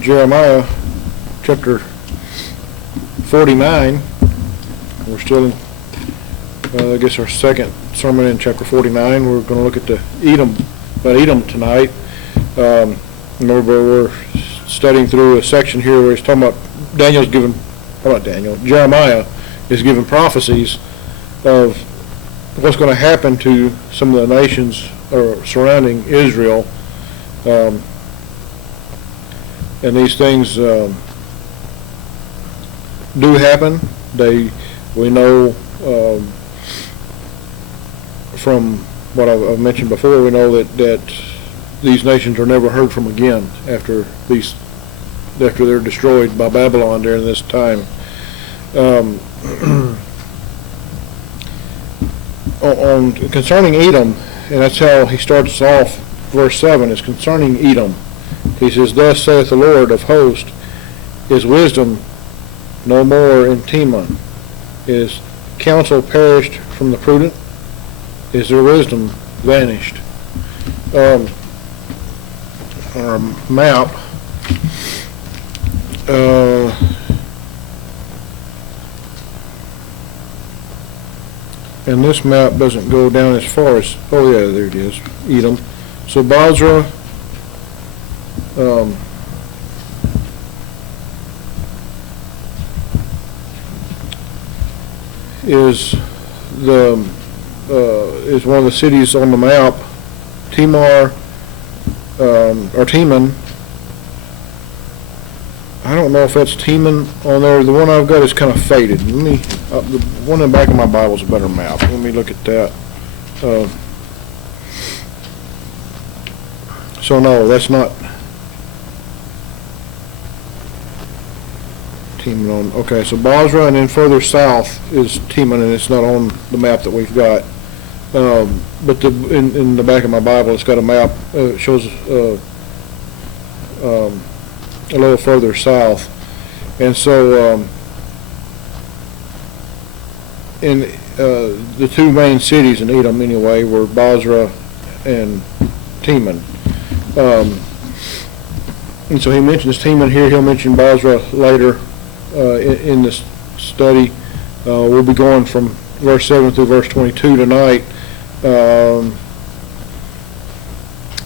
Jeremiah chapter 49. We're still in, I guess, our second sermon in chapter 49. We're going to look at Edom tonight. We're studying through a section here where he's talking about Jeremiah is giving prophecies of what's going to happen to some of the nations surrounding Israel. And these things do happen. We know from what I've mentioned before, we know that these nations are never heard from again after they're destroyed by Babylon during this time. Concerning Edom, and that's how he starts off verse 7, is concerning Edom. He says, "Thus saith the Lord of hosts, is wisdom no more in Teman? Is counsel perished from the prudent? Is their wisdom vanished?" Our map, and this map doesn't go down as far as, oh yeah, there it is, Edom. So Basra, is one of the cities on the map. Timar, or Teman, I don't know if that's Teman on there. The one I've got is kind of faded. The one in the back of my Bible is a better map. Let me look at that. So no, that's not Teman. Okay, so Basra, and then further south is Teman, and it's not on the map that we've got. But in the back of my Bible, it's got a map. It shows a little further south, and so in the two main cities in Edom, anyway, were Basra and Teman. And so he mentions Teman here. He'll mention Basra later in this study. We'll be going from verse 7 through verse 22 tonight. And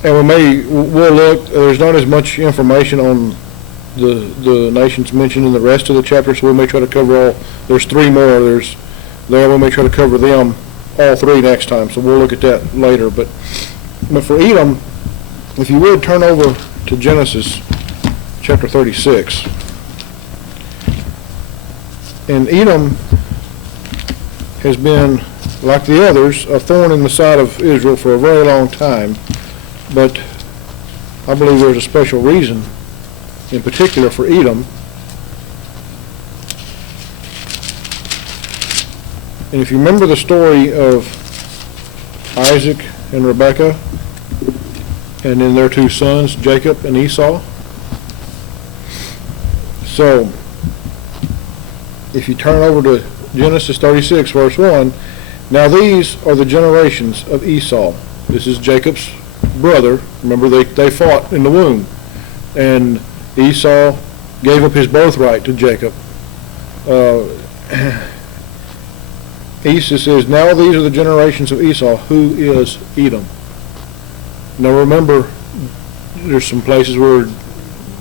we'll look, there's not as much information on the nations mentioned in the rest of the chapter, so we may try to cover all. There's three more. We may try to cover them all three next time, so we'll look at that later. But for Edom, if you would turn over to Genesis chapter 36. And Edom has been, like the others, a thorn in the side of Israel for a very long time, but I believe there's a special reason in particular for Edom. And if you remember the story of Isaac and Rebekah, and then their two sons, Jacob and Esau. So, if you turn over to Genesis 36, verse 1, "Now these are the generations of Esau." This is Jacob's brother. Remember, they fought in the womb. And Esau gave up his birthright to Jacob. Esau says, "Now these are the generations of Esau, who is Edom." Now remember, there's some places where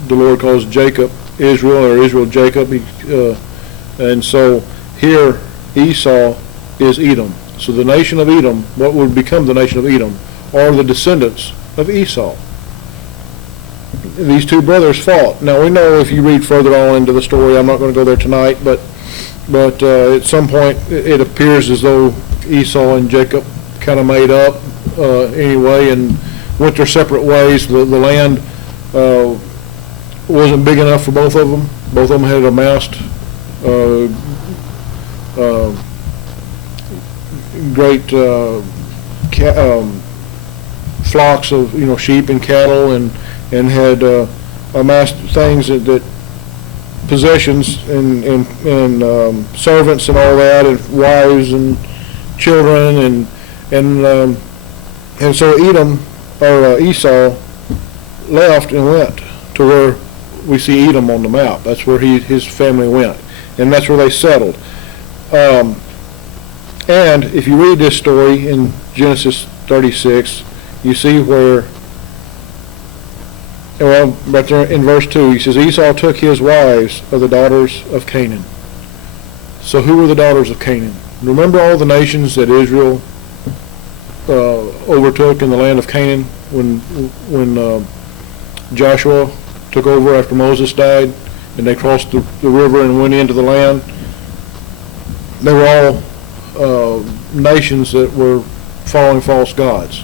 the Lord calls Jacob Israel, or Israel Jacob. And so here Esau is Edom. So the nation of Edom, what would become the nation of Edom, are the descendants of Esau. These two brothers fought. Now we know, if you read further on into the story, I'm not going to go there tonight, but at some point it appears as though Esau and Jacob kind of made up anyway and went their separate ways. The land wasn't big enough for both of them. Both of them had amassed great flocks of sheep and cattle, and had amassed things that possessions and servants and all that, and wives and children, and so Edom, or Esau, left and went to where we see Edom on the map. That's where his family went, and that's where they settled. And if you read this story in Genesis 36, you see where, well, right there in verse 2, he says, Esau took his wives of the daughters of Canaan. So who were the daughters of Canaan? Remember all the nations that Israel overtook in the land of Canaan when Joshua took over after Moses died, and they crossed the river and went into the land? They were all nations that were following false gods.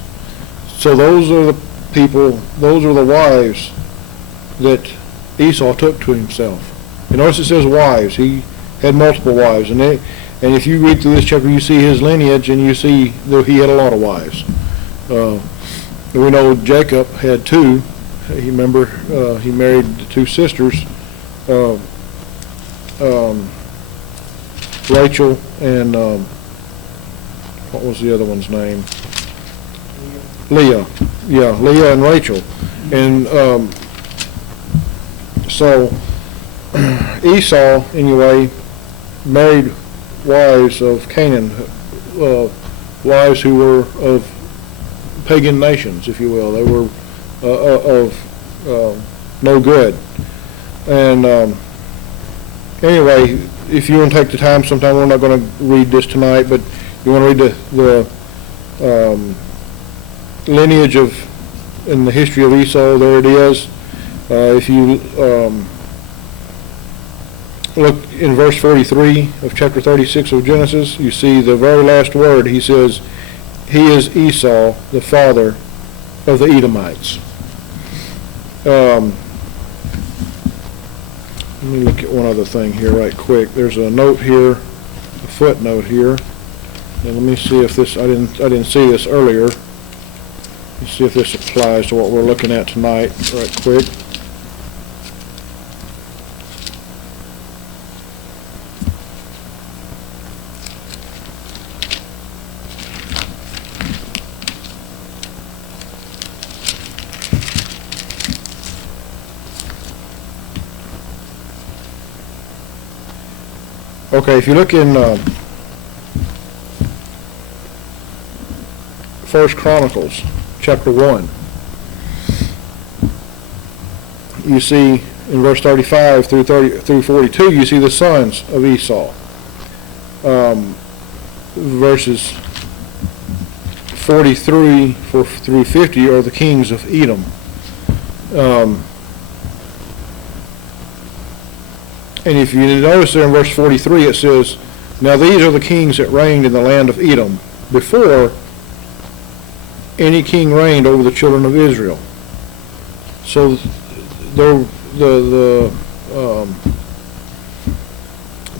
So those are the people, those are the wives that Esau took to himself. You notice it says wives. He had multiple wives, and if you read through this chapter, you see his lineage, and you see that he had a lot of wives. We know Jacob had two. He married the two sisters, Rachel and what was the other one's name? Leah. Yeah, Leah and Rachel. And so Esau, anyway, married wives of Canaan, wives who were of pagan nations, if you will. They were of no good. And anyway, if you want to take the time sometime, we're not going to read this tonight, but you want to read the lineage in the history of Esau, there it is. If you look in verse 43 of chapter 36 of Genesis, you see the very last word. He says, he is Esau, the father of the Edomites. Let me look at one other thing here right quick. There's a note here, a footnote here. And let me see if this, I didn't see this earlier. Let's see if this applies to what we're looking at tonight right quick. Okay, if you look in 1 Chronicles chapter 1, you see in verse 35 through 42, you see the sons of Esau. Verses 43 through 50 are the kings of Edom. And if you notice there in verse 43, it says, now these are the kings that reigned in the land of Edom before any king reigned over the children of Israel. So the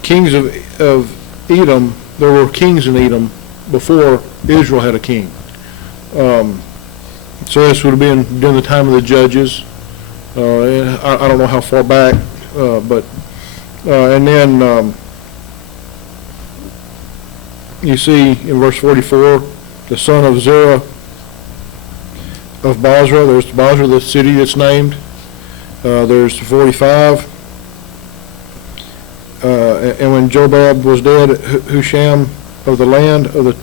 kings of Edom, there were kings in Edom before Israel had a king. So this would have been during the time of the judges. I don't know how far back, but and then you see in verse 44, the son of Zerah of Basra. There's Basra, the city that's named. There's 45. And when Jobab was dead, Husham of the land of the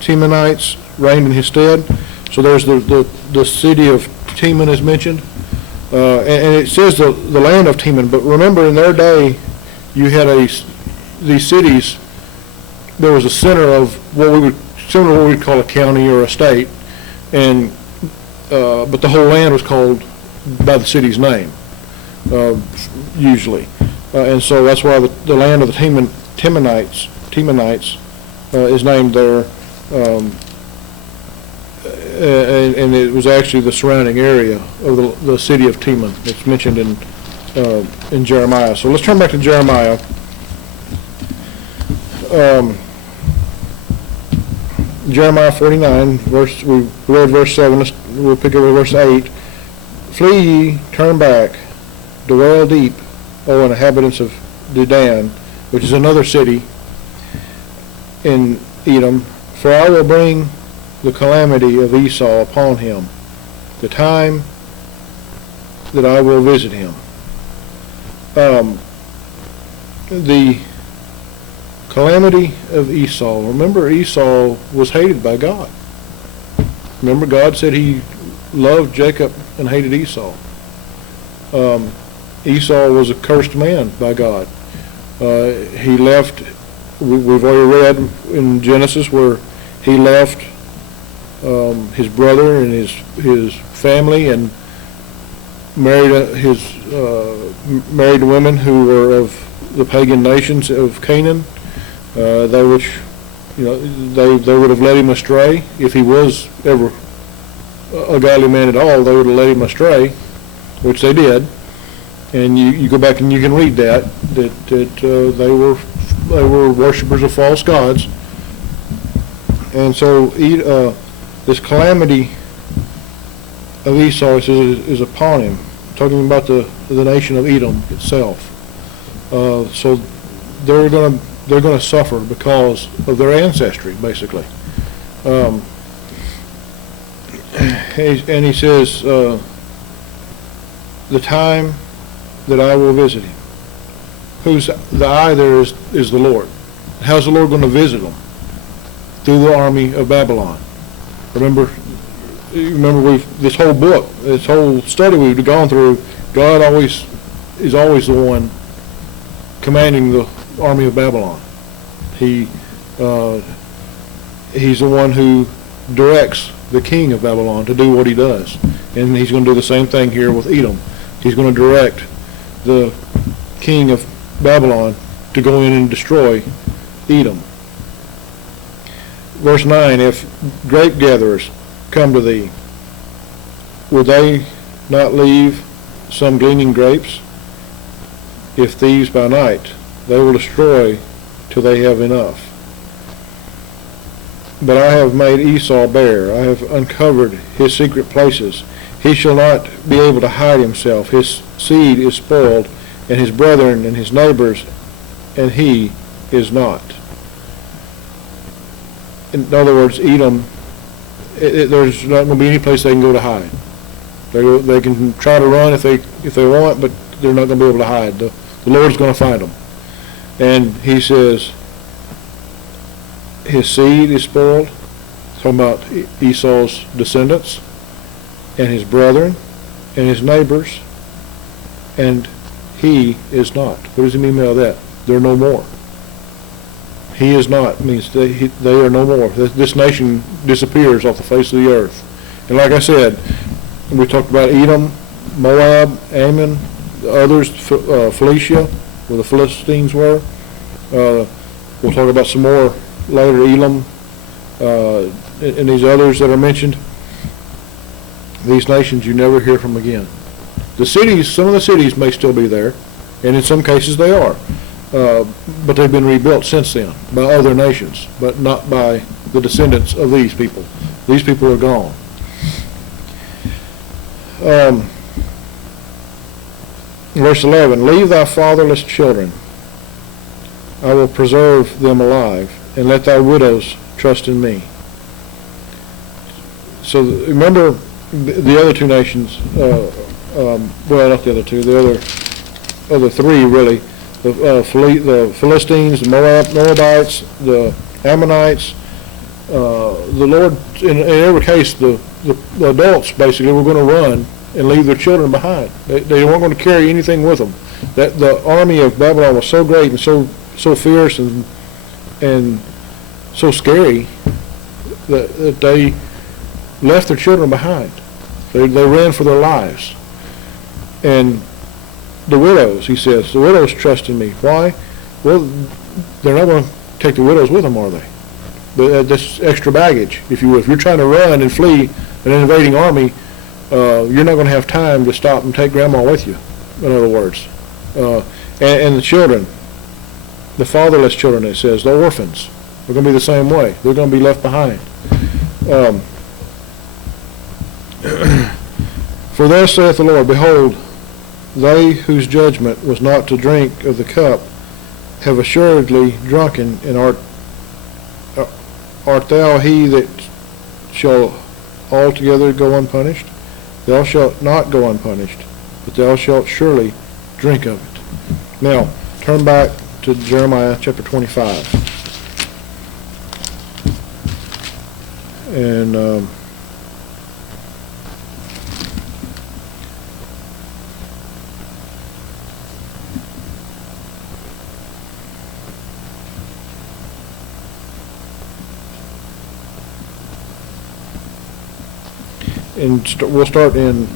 Temanites reigned in his stead. So there's the city of Teman is mentioned. And it says the land of Teman, but remember in their day, you had these cities. There was a center of similar to what we would call a county or a state, and but the whole land was called by the city's name, usually, and so that's why the land of the Temanites is named there, and it was actually the surrounding area of the city of Teman. It's mentioned in Jeremiah. So let's turn back to Jeremiah. Jeremiah 49, we read verse 7, we'll pick up at verse 8. Flee ye, turn back, dwell deep, O inhabitants of Dedan, which is another city in Edom, for I will bring the calamity of Esau upon him, the time that I will visit him. The calamity of Esau. Remember, Esau was hated by God. Remember, God said he loved Jacob and hated Esau. Esau was a cursed man by God. He left, we've already read in Genesis where he left his brother and his family and married women who were of the pagan nations of Canaan. They would have led him astray. If he was ever a godly man at all, they would have led him astray, which they did. And you go back and you can read that they were worshipers of false gods. And so this calamity of Esau is upon him, talking about the nation of Edom itself. So they're going to suffer because of their ancestry, basically. And he says, the time that I will visit him. The I there is the Lord. How's the Lord going to visit them? Through the army of Babylon. Remember this whole book, this whole study we've gone through, God is always the one commanding the army of Babylon. He's the one who directs the king of Babylon to do what he does. And he's going to do the same thing here with Edom. He's going to direct the king of Babylon to go in and destroy Edom. Verse 9, if grape gatherers come to thee, will they not leave some gleaning grapes? If thieves by night, they will destroy till they have enough. But I have made Esau bare. I have uncovered his secret places. He shall not be able to hide himself. His seed is spoiled, and his brethren and his neighbors, and he is not. In other words, Edom, there's not going to be any place they can go to hide. They can try to run if they want, but they're not going to be able to hide. The Lord's going to find them. And he says, his seed is spoiled, talking about Esau's descendants, and his brethren, and his neighbors, and he is not. What does he mean by that? They're no more. He is not means they are no more. This nation disappears off the face of the earth. And like I said, we talked about Edom, Moab, Ammon, the others, Philistia, where the Philistines were. We'll talk about some more later, Elam, and these others that are mentioned. These nations you never hear from again. The cities, some of the cities may still be there, and in some cases they are. But they've been rebuilt since then by other nations, but not by the descendants of these people. These people are gone. Verse 11, leave thy fatherless children. I will preserve them alive, and let thy widows trust in me. So remember the other two nations, well, not the other two, the other three really, the Philistines, the Moabites, the Ammonites. The Lord, in every case, the adults basically were going to run and leave their children behind. They weren't going to carry anything with them. That the army of Babylon was so great and so fierce and so scary that they left their children behind. They ran for their lives. And the widows, he says, the widows trust in me. Why? Well, they're not going to take the widows with them, are they? But this extra baggage, if you will. If you're trying to run and flee an invading army, you're not going to have time to stop and take grandma with you, in other words. And the children, the fatherless children, it says, the orphans, they're going to be the same way. They're going to be left behind. For thus saith the Lord, behold, they whose judgment was not to drink of the cup have assuredly drunken, and art thou he that shall altogether go unpunished? Thou shalt not go unpunished. but thou shalt surely drink of it. Now, turn back to Jeremiah chapter 25. And we'll start in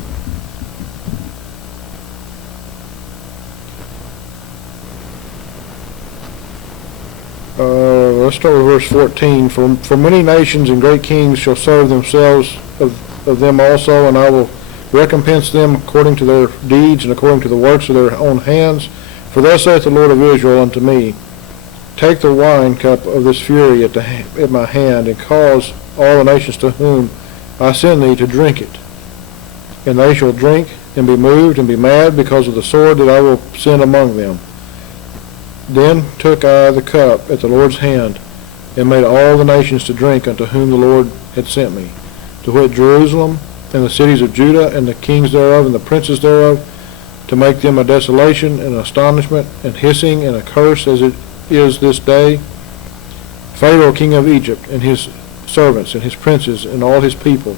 let's start with verse 14. For many nations and great kings shall serve themselves of them also, and I will recompense them according to their deeds and according to the works of their own hands. For thus saith the Lord of Israel unto me, take the wine cup of this fury at my hand, and cause all the nations to whom I send thee to drink it. And they shall drink and be moved and be mad because of the sword that I will send among them. Then took I the cup at the Lord's hand, and made all the nations to drink unto whom the Lord had sent me, to wit Jerusalem, and the cities of Judah, and the kings thereof, and the princes thereof, to make them a desolation, and astonishment, and hissing, and a curse, as it is this day. Pharaoh king of Egypt, and his servants, and his princes, and all his people,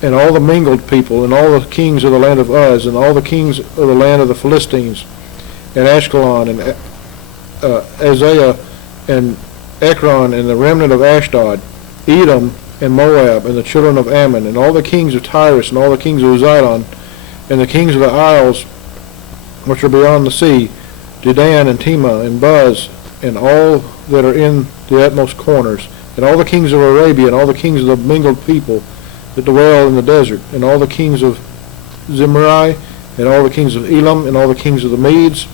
and all the mingled people, and all the kings of the land of Uz, and all the kings of the land of the Philistines, and Ashkelon, and Azariah, and Ekron, and the remnant of Ashdod, Edom, and Moab, and the children of Ammon, and all the kings of Tyrus, and all the kings of Zidon, and the kings of the isles which are beyond the sea, Dedan, and Tema, and Buz, and all that are in the utmost corners, and all the kings of Arabia, and all the kings of the mingled people that dwell in the desert, and all the kings of Zimri, and all the kings of Elam, and all the kings of the Medes,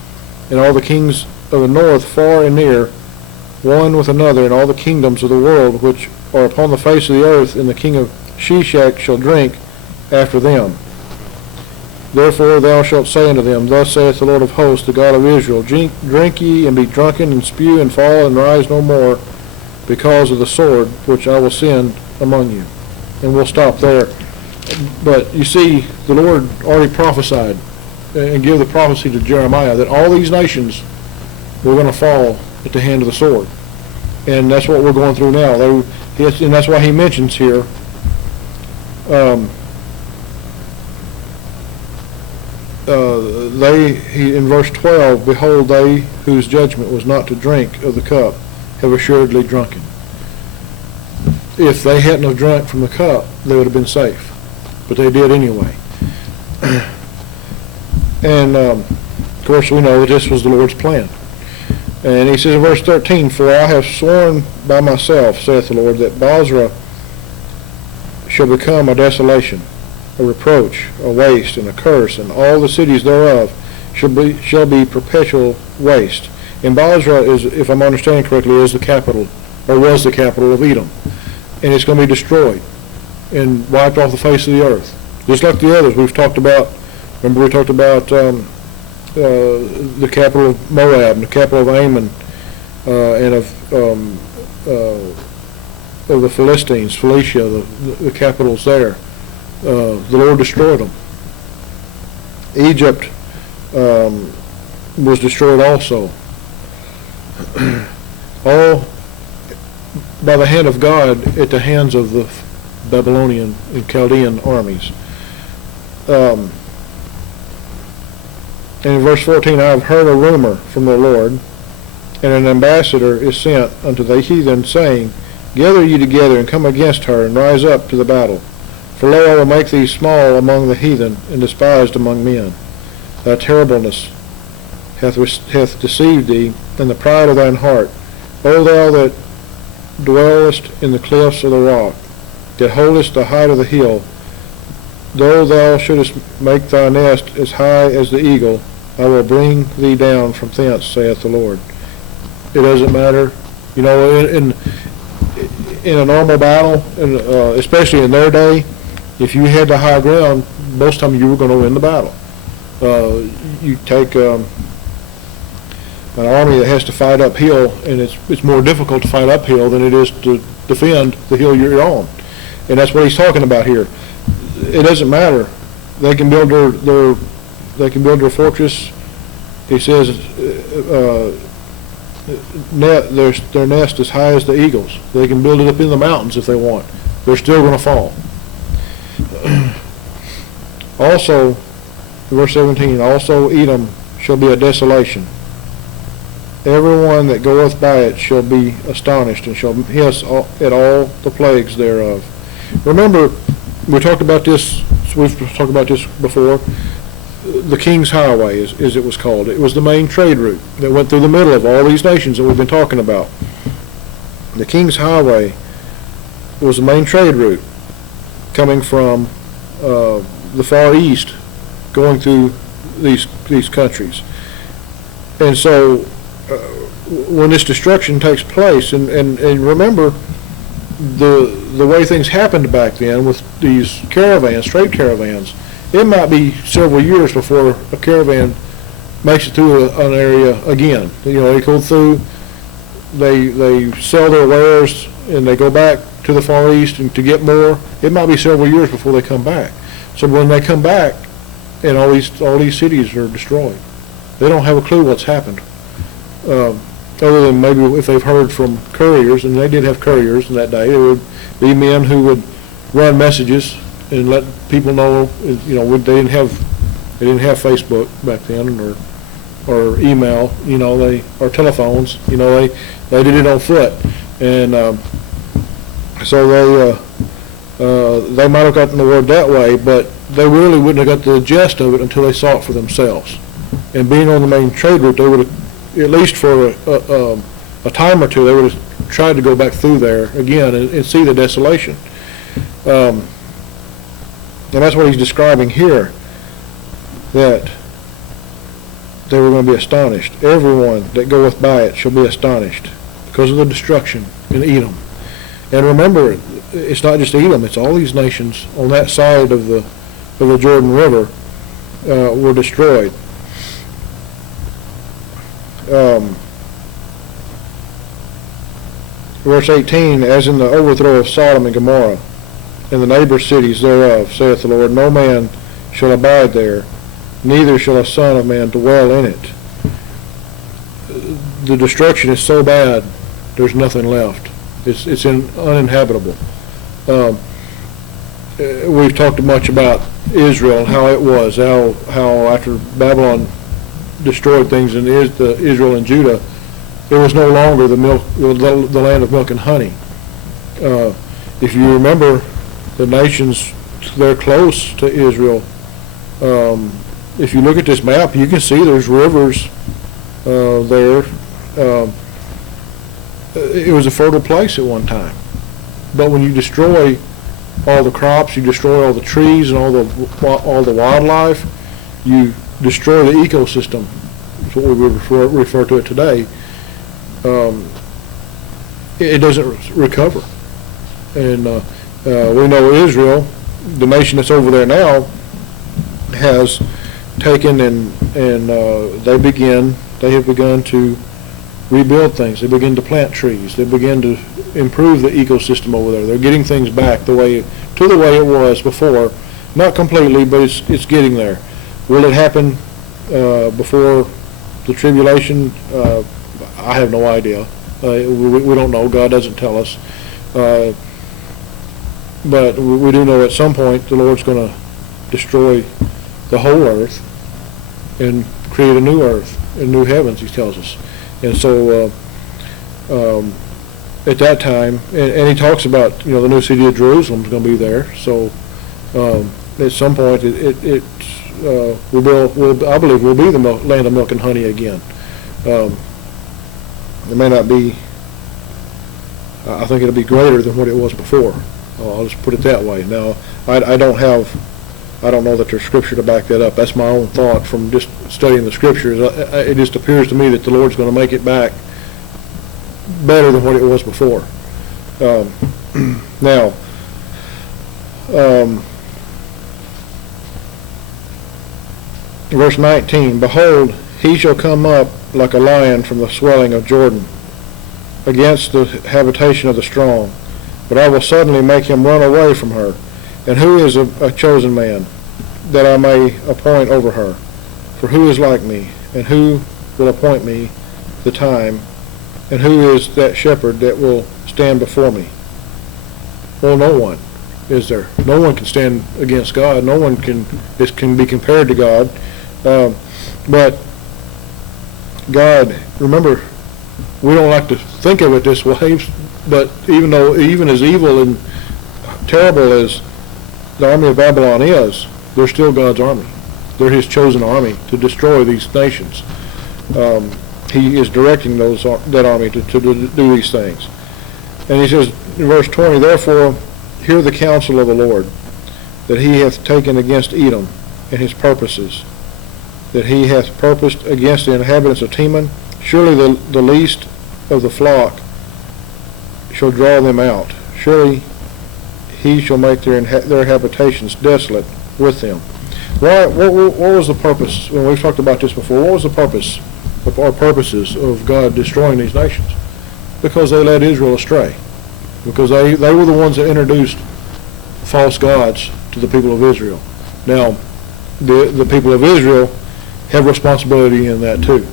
and all the kings of the north, far and near, one with another, and all the kingdoms of the world which are upon the face of the earth, and the king of Sheshach shall drink after them. Therefore thou shalt say unto them, thus saith the Lord of hosts, the God of Israel, drink ye, and be drunken, and spew, and fall, and rise no more, because of the sword which I will send among you. And we'll stop there. But you see, the Lord already prophesied and gave the prophecy to Jeremiah that all these nations were going to fall at the hand of the sword. And that's what we're going through now. And that's why he mentions here in verse 12, behold, they whose judgment was not to drink of the cup have assuredly drunken. If they hadn't have drunk from the cup, they would have been safe. But they did anyway. And, of course, we know that this was the Lord's plan. And he says in verse 13, for I have sworn by myself, saith the Lord, that Bozrah shall become a desolation, a reproach, a waste, and a curse, and all the cities thereof shall be perpetual waste. And Bozrah is, if I'm understanding correctly, is the capital, or was the capital of Edom. And it's going to be destroyed and wiped off the face of the earth. Just like the others we've talked about. Remember we talked about the capital of Moab and the capital of Ammon and of the Philistines, Philistia, the capitals there. The Lord destroyed them. Egypt was destroyed also. All by the hand of God at the hands of the Babylonian and Chaldean armies. And in verse 14, I have heard a rumor from the Lord, and an ambassador is sent unto the heathen, saying, gather ye together, and come against her, and rise up to the battle. For lo, I will make thee small among the heathen, and despised among men. Thy terribleness hath deceived thee, and the pride of thine heart. O thou that dwellest in the cliffs of the rock, that holdest the height of the hill, though thou shouldest make thy nest as high as the eagle, I will bring thee down from thence, saith the Lord. It doesn't matter, you know, in a normal battle, and especially in their day, if you had the high ground, most of the time you were going to win the battle. You take an army that has to fight uphill, and it's more difficult to fight uphill than it is to defend the hill you're on. And that's what he's talking about here. It doesn't matter. They can build their they can build their fortress. He says their nest as high as the eagles. They can build it up in the mountains if they want. They're still going to fall. Also, verse 17, also Edom shall be a desolation. Everyone that goeth by it shall be astonished, and shall hiss at all the plagues thereof. Remember, we talked about this, we've talked about this before, the King's Highway, as it was called. It was the main trade route that went through the middle of all these nations that we've been talking about. The King's Highway was the main trade route coming from the Far East, going through these countries. And so when this destruction takes place, and remember the way things happened back then with these caravans, trade caravans, it might be several years before a caravan makes it through an area again. You know, they go through, they sell their wares, and they go back to the Far East and to get more. It might be several years before they come back. So when they come back, and all these cities are destroyed, they don't have a clue what's happened. Other than maybe if they've heard from couriers, and they did have couriers in that day, there would be men who would run messages and let people know. You know, they didn't have Facebook back then, or email. You know, or telephones. You know, they did it on foot, and so they might have gotten the word that way, but they really wouldn't have got the gist of it until they saw it for themselves. And being on the main trade route, they would have, at least for a time or two, they would have tried to go back through there again and see the desolation. And that's what he's describing here, that they were going to be astonished. Everyone that goeth by it shall be astonished because of the destruction in Edom. And remember, it's not just Edom, it's all these nations on that side of the Jordan River were destroyed. Verse 18, as in the overthrow of Sodom and Gomorrah, and the neighbor cities thereof, saith the Lord, no man shall abide there, neither shall a son of man dwell in it. The destruction is so bad, there's nothing left. It's uninhabitable. We've talked much about Israel and how it was, how after Babylon destroyed things in Israel and Judah, it was no longer the land of milk and honey. If you remember, the nations, they're close to Israel. If you look at this map, you can see there's rivers there. It was a fertile place at one time. But when you destroy all the crops, you destroy all the trees and all the wildlife, you destroy the ecosystem. That's what we would refer to it today. It doesn't recover. And we know Israel, the nation that's over there now, has taken and they have begun to rebuild things. They begin to plant trees. They begin to improve the ecosystem over there. They're getting things back to the way it was before. Not completely, but it's getting there. Will it happen before the tribulation? I have no idea. We don't know. God doesn't tell us. But we do know at some point the Lord's going to destroy the whole earth and create a new earth and new heavens, he tells us. And so at that time, and he talks about, the new city of Jerusalem is going to be there. So at some point it I believe will be the land of milk and honey again. It may not be, I think it'll be greater than what it was before. I'll just put it that way. Now, I don't know that there's scripture to back that up. That's my own thought from just studying the scriptures. It just appears to me that the Lord's going to make it back better than what it was before. Now, verse 19, behold, he shall come up like a lion from the swelling of Jordan against the habitation of the strong. But I will suddenly make him run away from her. And who is a chosen man, that I may appoint over her? For who is like me, and who will appoint me the time, and who is that shepherd that will stand before me? Well, no one is there. No one can stand against God. No one can be compared to God. But God, remember, we don't like to think of it this way, but even as evil and terrible as the army of Babylon is, they're still God's army. They're his chosen army to destroy these nations. He is directing that army to do these things. And he says in verse 20, therefore hear the counsel of the Lord, that he hath taken against Edom and his purposes, that he hath purposed against the inhabitants of Teman. Surely the least of the flock shall draw them out. Surely he shall make their habitations desolate with them. What was the purpose, when we've talked about this before, what was the purpose or purposes of God destroying these nations? Because they led Israel astray. Because they were the ones that introduced false gods to the people of Israel. Now, the people of Israel have responsibility in that too.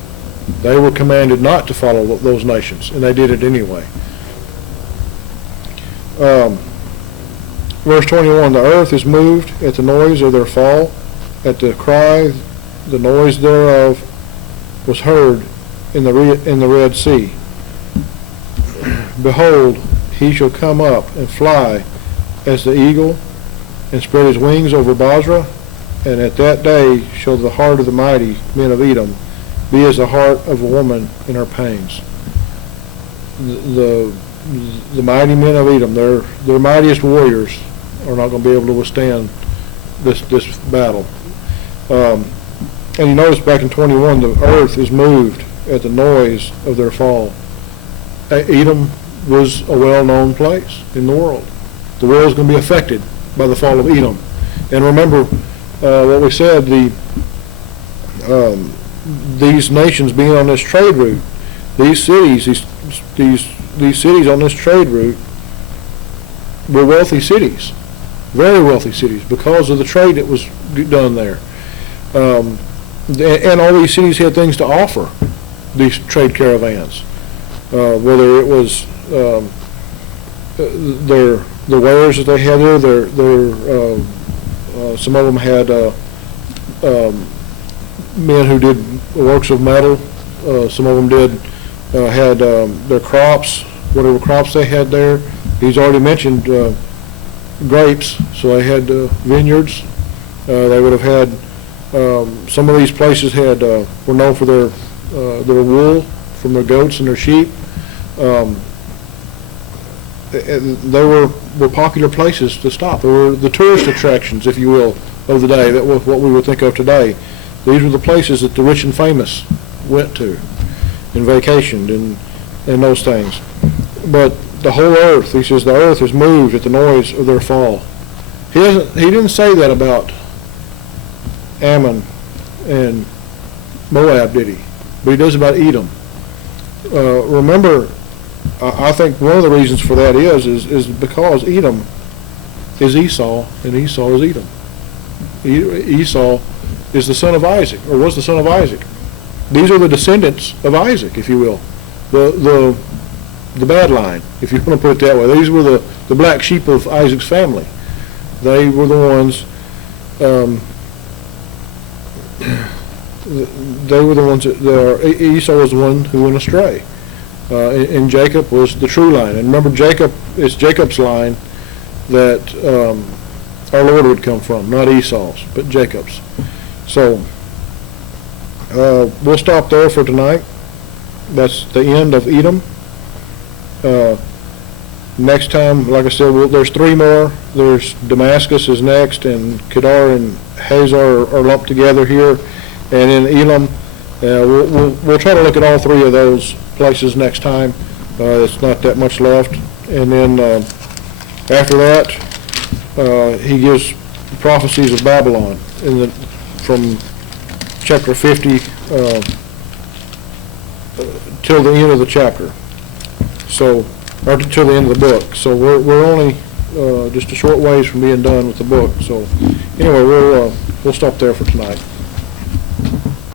They were commanded not to follow those nations, and they did it anyway. Verse 21, the earth is moved at the noise of their fall, at the cry, the noise thereof was heard in the Red Sea. Behold, he shall come up and fly as the eagle, and spread his wings over Basra, and at that day shall the heart of the mighty men of Edom be as the heart of a woman in her pains. The mighty men of Edom, their mightiest warriors, are not going to be able to withstand this battle. And you notice back in 21, the earth is moved at the noise of their fall. Edom was a well-known place in the world. The world is going to be affected by the fall of Edom. And remember what we said, these nations being on this trade route, these cities on this trade route were wealthy cities, very wealthy cities, because of the trade that was done there. And all these cities had things to offer these trade caravans, whether it was the wares that they had there. Some of them had men who did works of metal. Some of them had their crops, whatever crops they had there. He's already mentioned grapes, so they had vineyards. They would have had some of these places were known for their wool from their goats and their sheep. They were popular places to stop. They were the tourist attractions, if you will, of the day. That was what we would think of today. These were the places that the rich and famous went to and vacationed and those things. But the whole earth, he says, the earth is moved at the noise of their fall. He didn't say that about Ammon and Moab, did he? But he does about Edom. Remember, I think one of the reasons for that is because Edom is Esau, and Esau is Edom. Esau is the son of Isaac, or was the son of Isaac. These are the descendants of Isaac, if you will, the bad line, if you want to put it that way. These were the black sheep of Isaac's family. They were the ones. They were the ones that Esau was the one who went astray, and Jacob was the true line. And remember, it's Jacob's line that our Lord would come from, not Esau's, but Jacob's. So we'll stop there for tonight. That's the end of Edom. Next time, like I said, there's three more. There's Damascus is next, and Kedar and Hazar are lumped together here. And in Elam, we'll try to look at all three of those places next time. It's not that much left. And then after that, he gives prophecies of Babylon from chapter 50 till the end of the chapter. So, or till the end of the book. So we're only just a short ways from being done with the book. So anyway, we'll stop there for tonight.